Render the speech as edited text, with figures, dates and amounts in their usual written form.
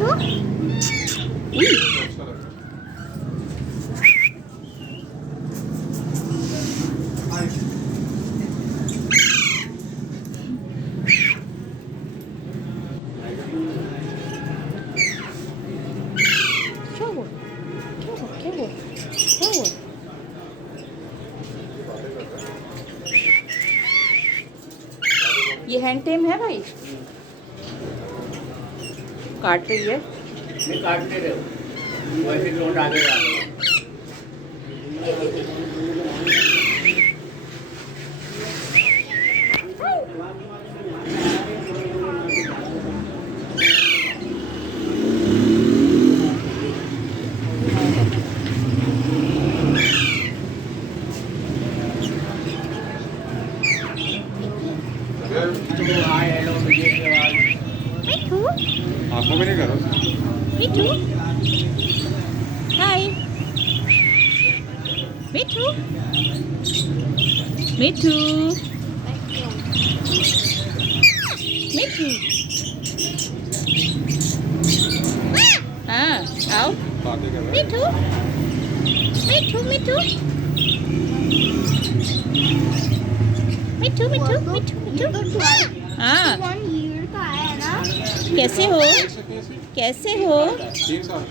मिठू ये हैंड टेम है भाई? काट रही है। नहीं काटने दो, वैसे लोट आगे बढ़ा। मिठू आपको भी नहीं करो। मिठू हाय मिठू मिठू मिठू हाँ आओ बातें कर रहे हैं। मिठू मिठू मिठू मिठू मिठू मिठू मिठू हाँ 1 year का है ना। कैसे हो? कैसे? कैसे हो? 3 साल।